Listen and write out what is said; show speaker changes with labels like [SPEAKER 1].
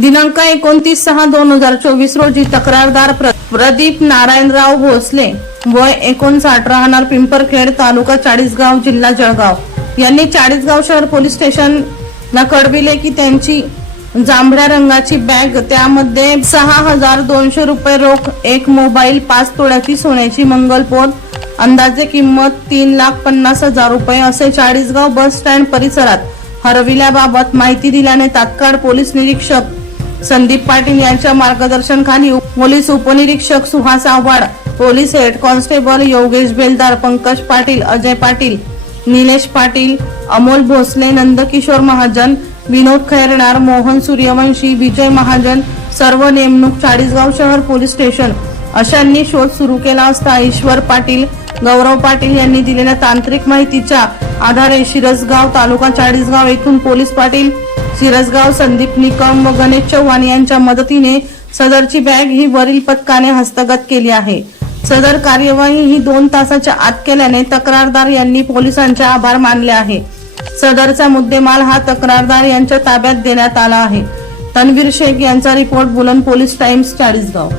[SPEAKER 1] दिनांक एकोणतीस सहा दोन हजार चोवीस रोजी तक्रारदार प्र- प्रदीप नारायणराव भोसले वय एकोणसाठ राहणार पिंपरखेड तालुका चाळीसगाव जिल्हा जळगाव. यांनी चाळीसगाव शहर पोलीस स्टेशनला कळविले की त्यांची जांभळ्या रंगाची बॅग त्यामध्ये सहा हजार दोनशे रुपये रोख एक मोबाईल पाच तोळ्याची सोन्याची मंगलपोत अंदाजे किंमत तीन लाख पन्नास हजार रुपये असे चाळीसगाव बस स्टँड परिसरात हरविल्याबाबत माहिती दिल्याने तात्काळ पोलीस निरीक्षक संदीप पाटील यांच्या मार्गदर्शनखाली पोलीस उपनिरीक्षक Suhas Avhad police head constable Yogesh Beldar Pankaj Patil Ajay Patil Nilesh Patil Amol Bhosale Nandkishor Mahajan विनोद खैरणार मोहन सूर्यवंशी विजय महाजन सर्व नेमणूक चाळीसगाव शहर पोलीस स्टेशन. अशांनी शोध सुरू केला असता ईश्वर पाटील गौरव पाटील यांनी दिलेल्या तांत्रिक माहितीच्या आधारे शिरसगाव तालुका चाळीसगाव येथून पोलीस पाटील शिरसगाव संदीप निकम व गणेश चव्हाण यांच्या मदतीने सदरची बॅग ही वरील पथकाने हस्तगत केली आहे. सदर कार्यवाही ही दोन तासाच्या आत केल्याने तक्रारदार यांनी पोलिसांचे आभार मानले आहे. सदरचा मुद्देमाल हा तक्रारदार यांच्या ताब्यात देण्यात आला आहे. तन्वीर शेख यांचा रिपोर्ट बुलंद पोलीस टाइम्स चाळीसगाव.